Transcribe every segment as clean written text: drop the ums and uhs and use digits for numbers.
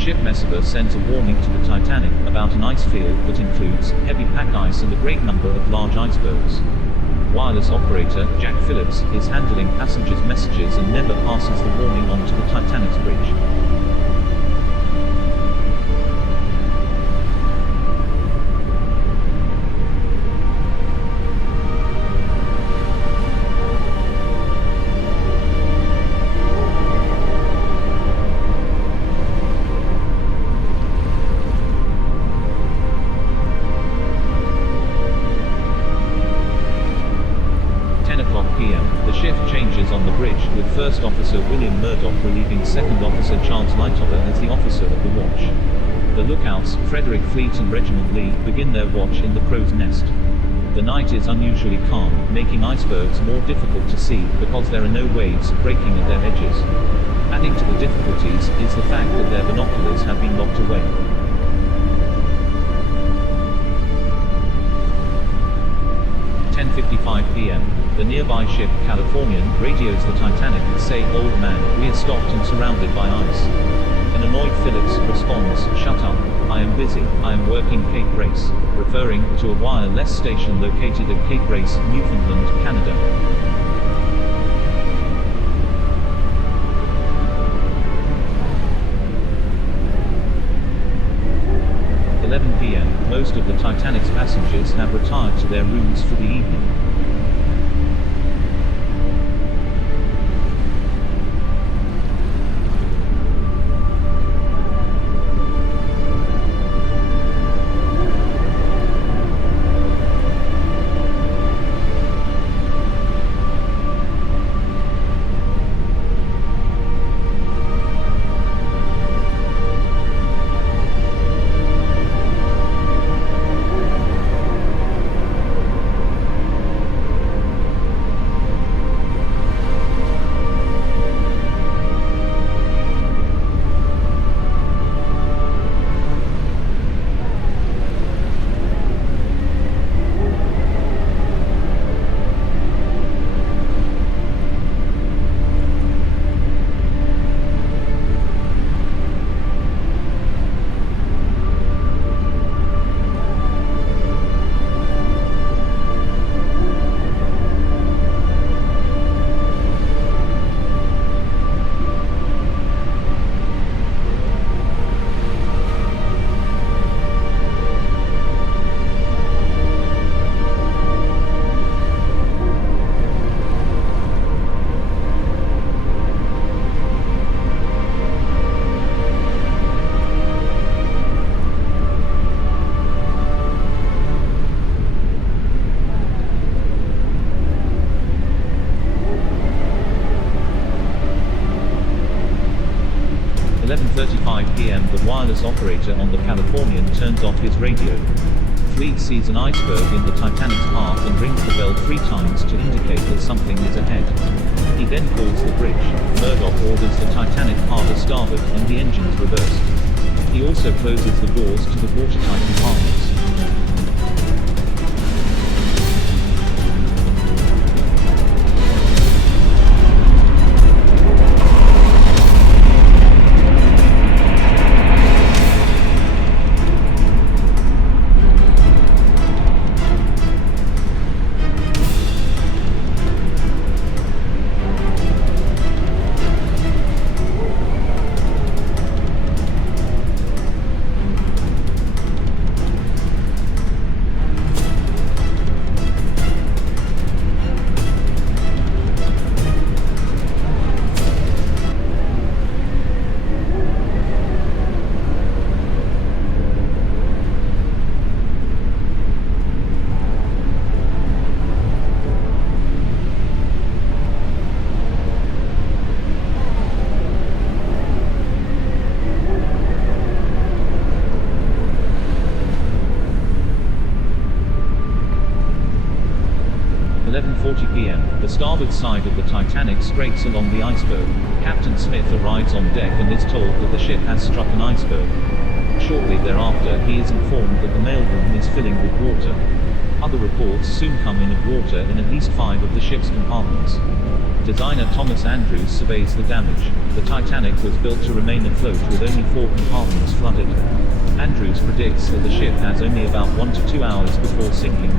ship messenger sends a warning to the Titanic about an ice field that includes heavy pack ice and a great number of large icebergs. Wireless operator, Jack Phillips, is handling passengers' messages and never passes the warning on to the Titanic's bridge. The shift changes on the bridge, with First Officer William Murdoch relieving Second Officer Charles Lightoller as the officer of the watch. The lookouts, Frederick Fleet and Reginald Lee, begin their watch in the crow's nest. The night is unusually calm, making icebergs more difficult to see, because there are no waves breaking at their edges. Adding to the difficulties is the fact that their binoculars have been locked away. 10:55 p.m. The nearby ship, Californian, radios the Titanic and say, "Old man, we are stopped and surrounded by ice." An annoyed Phillips responds, "Shut up. I am busy. I am working Cape Race," referring to a wireless station located at Cape Race, Newfoundland, Canada. 11 p.m. Most of the Titanic's passengers have retired to their rooms for the evening. p.m. the wireless operator on the Californian turns off his radio. Fleet sees an iceberg in the Titanic's path and rings the bell 3 times to indicate that something is ahead. He then calls the bridge. Murdoch orders the Titanic hard starboard and the engines reversed. He also closes the doors to the watertight compartments. The starboard side of the Titanic scrapes along the iceberg. Captain Smith arrives on deck and is told that the ship has struck an iceberg. Shortly thereafter, he is informed that the mailroom is filling with water. Other reports soon come in of water in at least 5 of the ship's compartments. Designer Thomas Andrews surveys the damage. The Titanic was built to remain afloat with only 4 compartments flooded. Andrews predicts that the ship has only about 1 to 2 hours before sinking.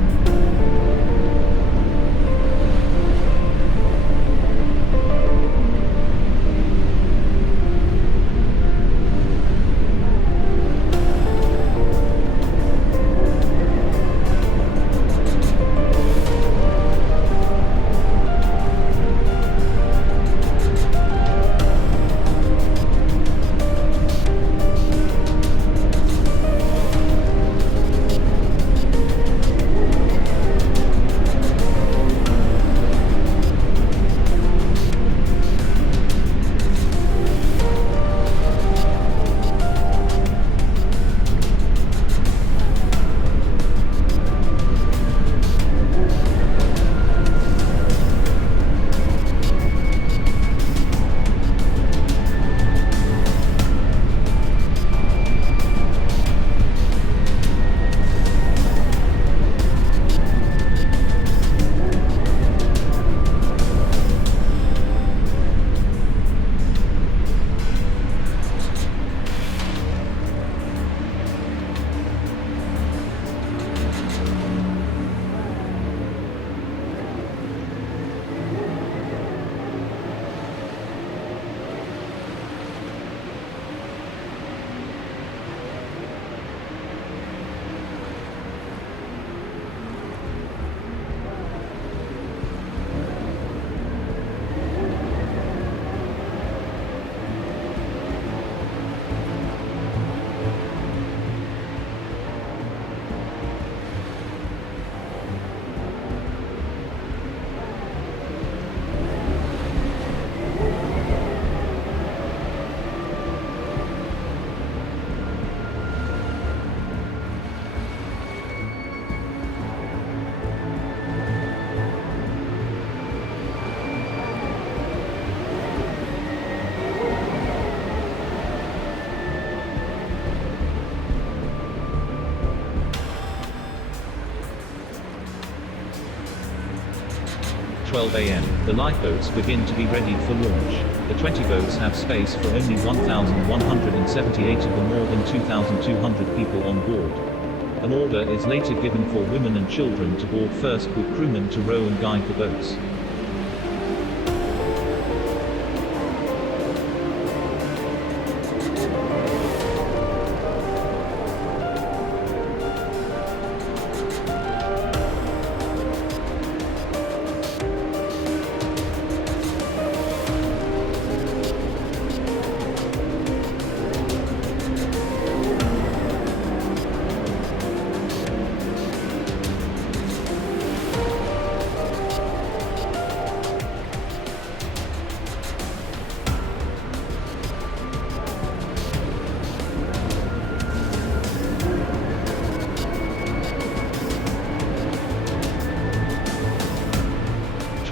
"12 a.m., the lifeboats begin to be readied for launch. The 20 boats have space for only 1,178 of the more than 2,200 people on board. An order is later given for women and children to board first, with crewmen to row and guide the boats.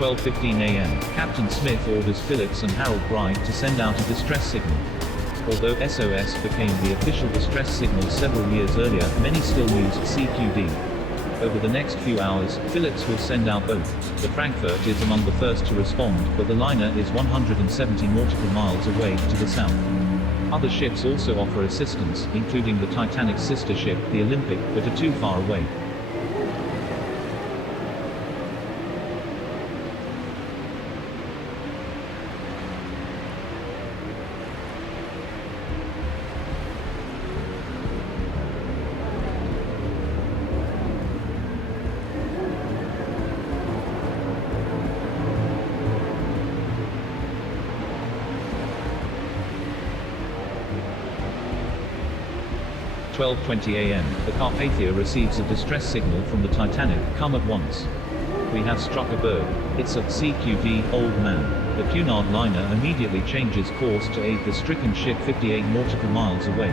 "12:15 a.m., Captain Smith orders Phillips and Harold Bride to send out a distress signal. Although SOS became the official distress signal several years earlier, many still use CQD. Over the next few hours, Phillips will send out both. The Frankfurt is among the first to respond, but the liner is 170 nautical miles away, to the south. Other ships also offer assistance, including the Titanic's sister ship, the Olympic, but are too far away. "12:20 a.m., the Carpathia receives a distress signal from the Titanic, "Come at once. We have struck a berg. It's a CQD, old man." The Cunard liner immediately changes course to aid the stricken ship 58 nautical miles away.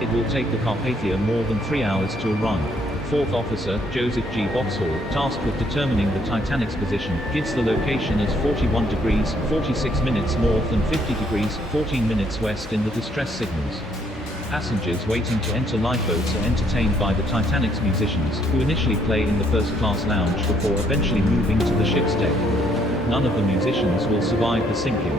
It will take the Carpathia more than 3 hours to arrive. Fourth Officer, Joseph G. Boxhall, tasked with determining the Titanic's position, gives the location as 41 degrees, 46 minutes north and 50 degrees, 14 minutes west in the distress signals. Passengers waiting to enter lifeboats are entertained by the Titanic's musicians, who initially play in the first-class lounge before eventually moving to the ship's deck. None of the musicians will survive the sinking.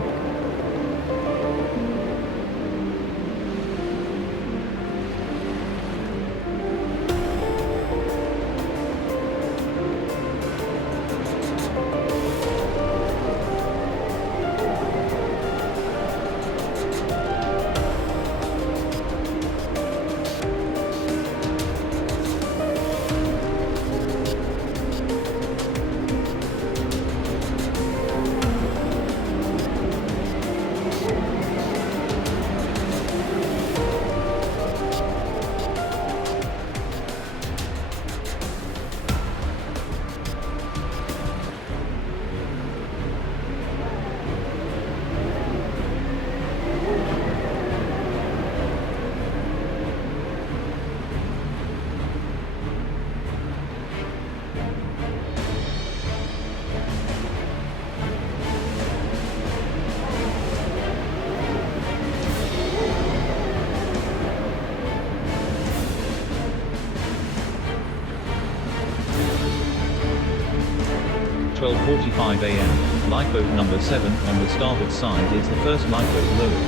(12:45 a.m.). Lifeboat number 7 on the starboard side is the first lifeboat lowered.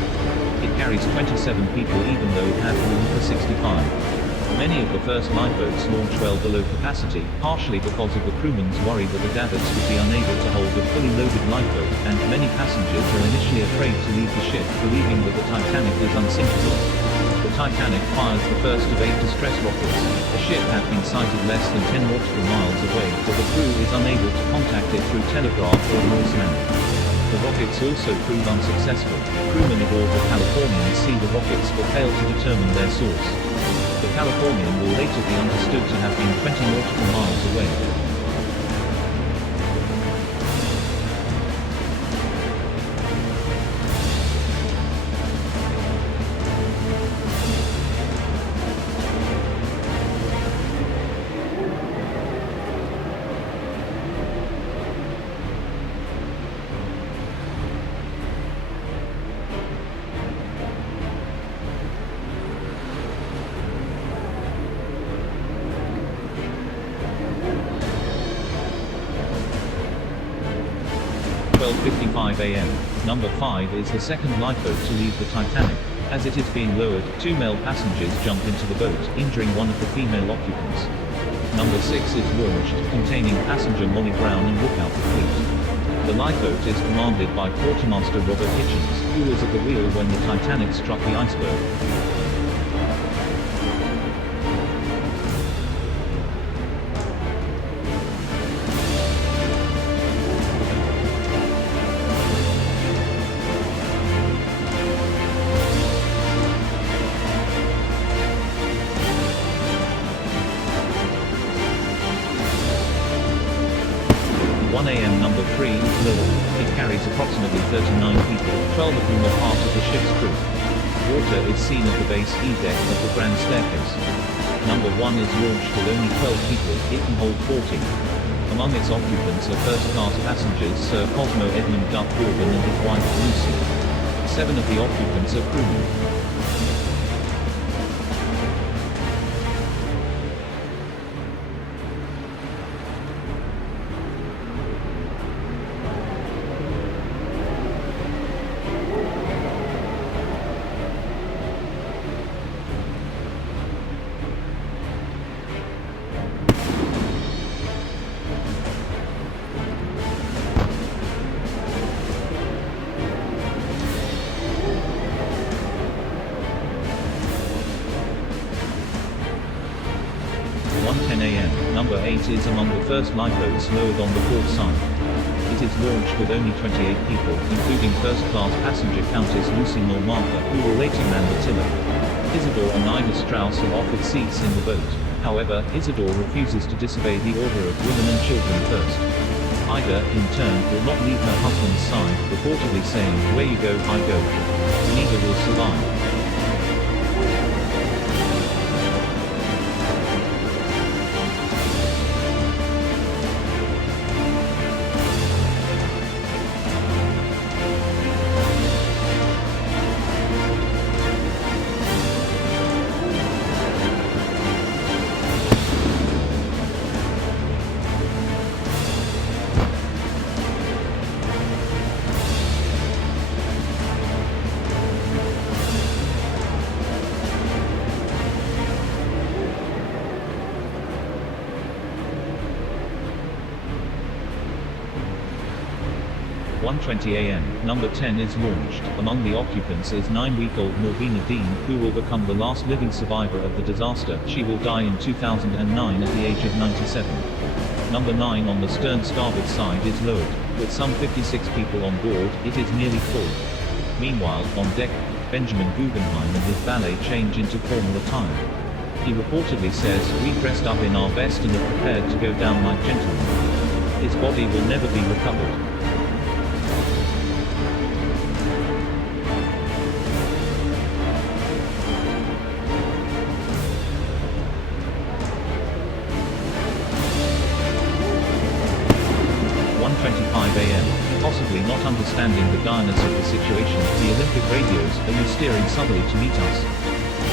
It carries 27 people even though it had room for 65. Many of the first lifeboats launched well below capacity, partially because of the crewmen's worry that the davits would be unable to hold a fully loaded lifeboat, and many passengers were initially afraid to leave the ship, believing that the Titanic is unsinkable. The Titanic fires the first of 8 distress rockets. The ship had been sighted less than 10 nautical miles away, but the crew is unable to contact it through telegraph or Morse land. The rockets also proved unsuccessful. Crewmen aboard the Californian see the rockets but fail to determine their source. The Californian will later be understood to have been 20 nautical miles away. 12:55 a.m. Number 5 is the second lifeboat to leave the Titanic. As it is being lowered, 2 male passengers jump into the boat, injuring one of the female occupants. Number 6 is launched, containing passenger Molly Brown and Lookout the Fleet. The lifeboat is commanded by Quartermaster Robert Hitchens, who was at the wheel when the Titanic struck the iceberg. 1 a.m. Number 3 is lowered. It carries approximately 39 people, 12 of whom are part of the ship's crew. Water is seen at the base E deck of the grand staircase. Number 1 is launched with only 12 people, it can hold 40. Among its occupants are first-class passengers Sir Cosmo Edmund Duff Gorgon and his wife Lucy. 7 of the occupants are crewmen. Number 8 is among the first lifeboats lowered on the port side. It is launched with only 28 people, including first-class passenger Countess Lucy Normartha, who will later man the tiller. Isidore and Ida Strauss are offered seats in the boat. However, Isidore refuses to disobey the order of women and children first. Ida, in turn, will not leave her husband's side, reportedly saying, "Where you go, I go." Neither will survive. 1:20 a.m., number 10 is launched. Among the occupants is 9-week-old Morvina Dean, who will become the last living survivor of the disaster. She will die in 2009 at the age of 97. Number 9 on the stern starboard side is lowered. With some 56 people on board, it is nearly full. Meanwhile, on deck, Benjamin Guggenheim and his valet change into formal attire. He reportedly says, "We dressed up in our best and are prepared to go down like gentlemen." His body will never be recovered. A.m. Possibly not understanding the direness of the situation, the Olympic radios, "Are you steering southerly to meet us?"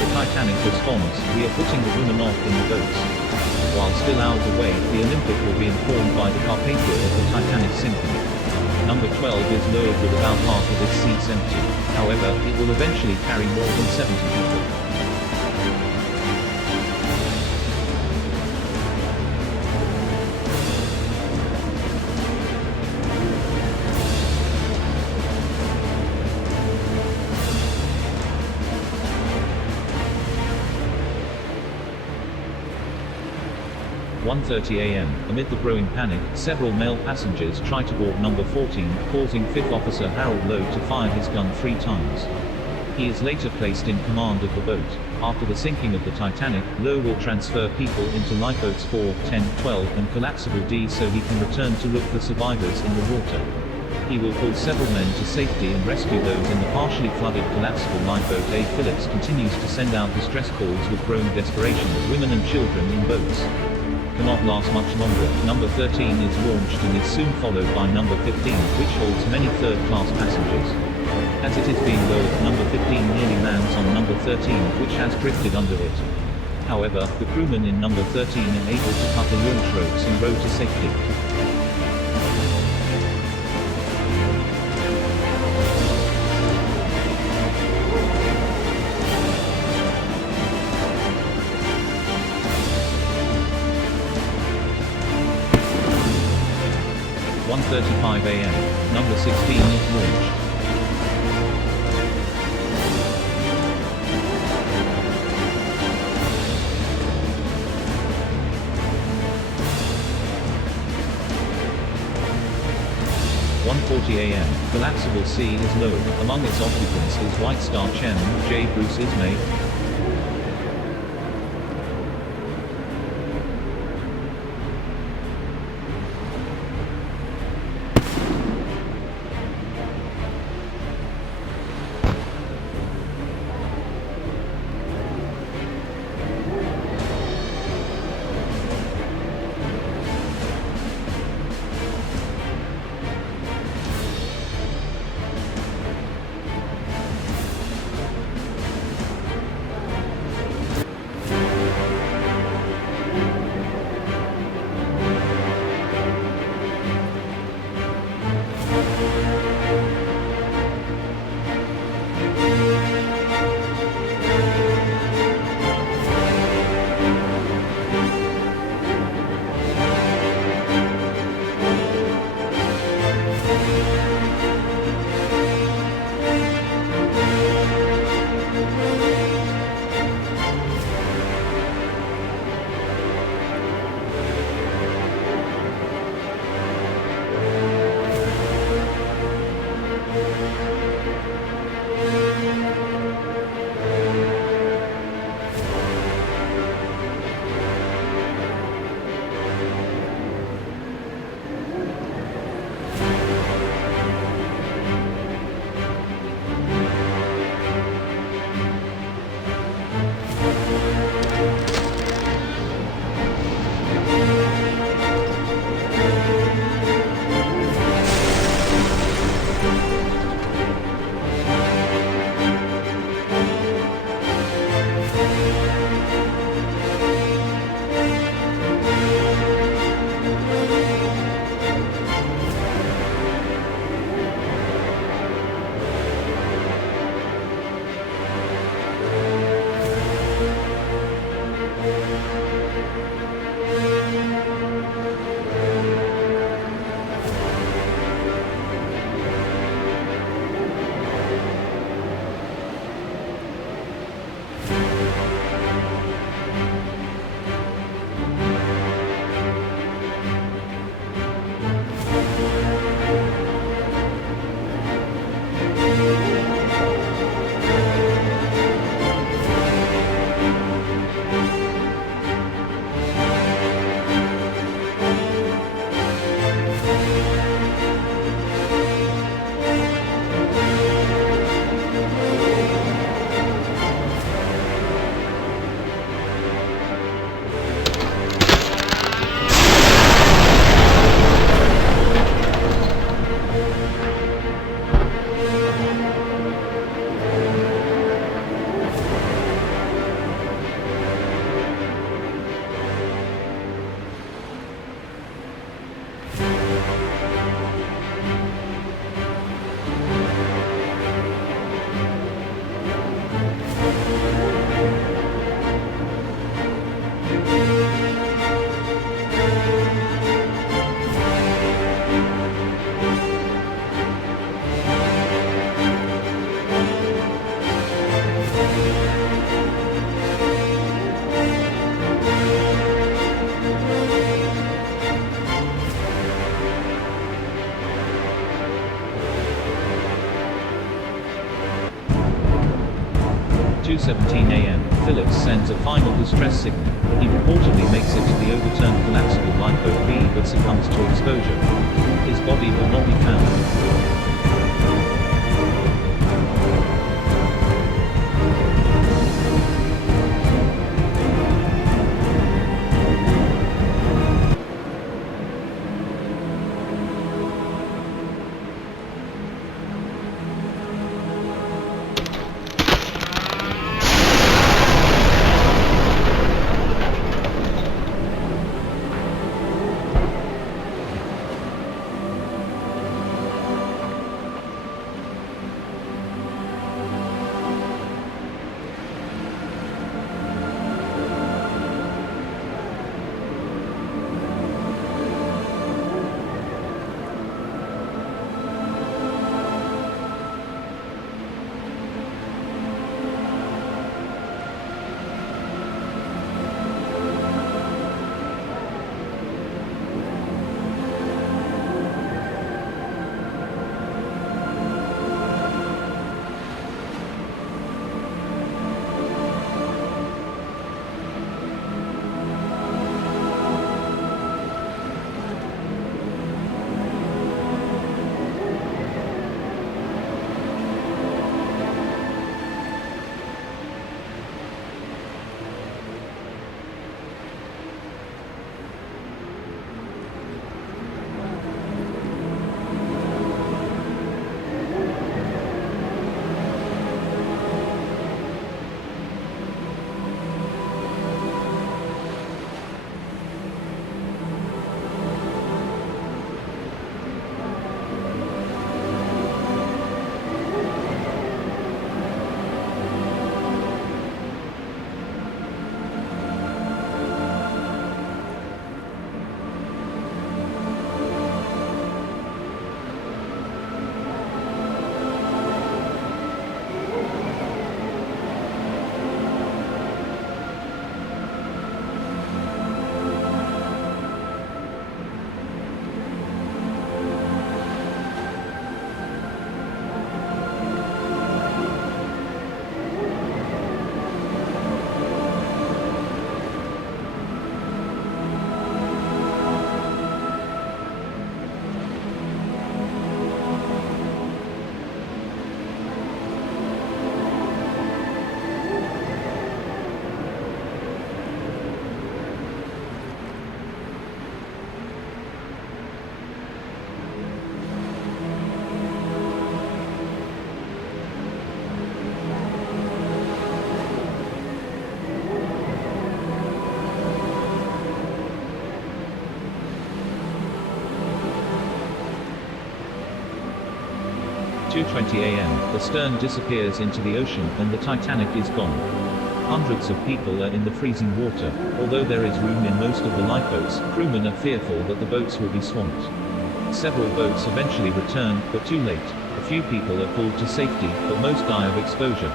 The Titanic responds, "We are putting the women off in the boats." While still hours away, the Olympic will be informed by the Carpathia of the Titanic sinking. Number 12 is lowered with about half of its seats empty. However, it will eventually carry more than 70 people. One 1:30 a.m. Amid the growing panic, several male passengers try to board number 14, causing 5th Officer Harold Lowe to fire his gun 3 times. He is later placed in command of the boat. After the sinking of the Titanic, Lowe will transfer people into lifeboats 4, 10, 12, and collapsible D so he can return to look for survivors in the water. He will pull several men to safety and rescue those in the partially flooded collapsible lifeboat. A. Phillips continues to send out distress calls with growing desperation, women and children in boats. Cannot last much longer. Number 13 is launched and is soon followed by number 15, which holds many third-class passengers. As it is being lowered, number 15 nearly lands on number 13, which has drifted under it. However, the crewmen in number 13 are able to cut the launch ropes and row to safety. One 1:35 a.m. Number 16 is launched. One 1:40 a.m. Collapsible C is lowered. Among its occupants is White Star Chairman J. Bruce Ismay. 2:17 a.m., Phillips sends a final distress signal. He reportedly makes it to the overturned collapsible lifeboat B but succumbs to exposure. His body will not be found. 2:20 a.m., the stern disappears into the ocean and the Titanic is gone. Hundreds of people are in the freezing water. Although there is room in most of the lifeboats, crewmen are fearful that the boats will be swamped. Several boats eventually return, but too late. A few people are pulled to safety, but most die of exposure.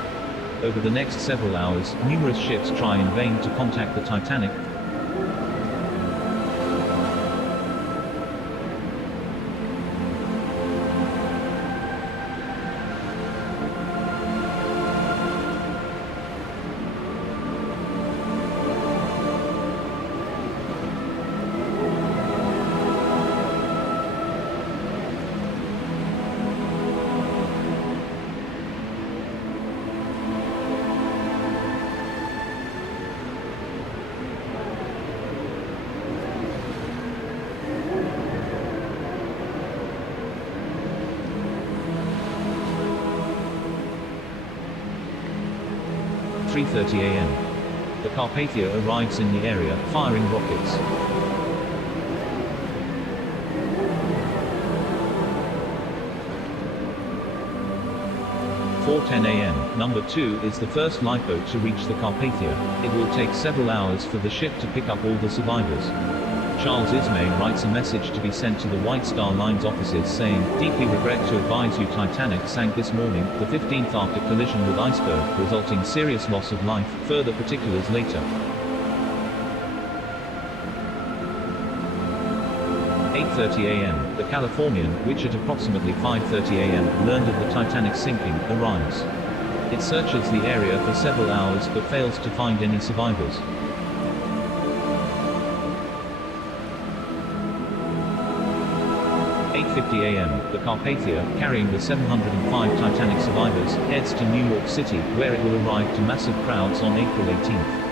Over the next several hours, numerous ships try in vain to contact the Titanic. At 3:30 a.m. The Carpathia arrives in the area, firing rockets. At 4:10 a.m., number 2 is the first lifeboat to reach the Carpathia. It will take several hours for the ship to pick up all the survivors. Charles Ismay writes a message to be sent to the White Star Line's offices saying, "Deeply regret to advise you Titanic sank this morning, the 15th after collision with iceberg, resulting serious loss of life, further particulars later." 8:30 a.m., the Californian, which at approximately 5:30 a.m., learned of the Titanic sinking, arrives. It searches the area for several hours but fails to find any survivors. 8:50 a.m., the Carpathia, carrying the 705 Titanic survivors, heads to New York City, where it will arrive to massive crowds on April 18.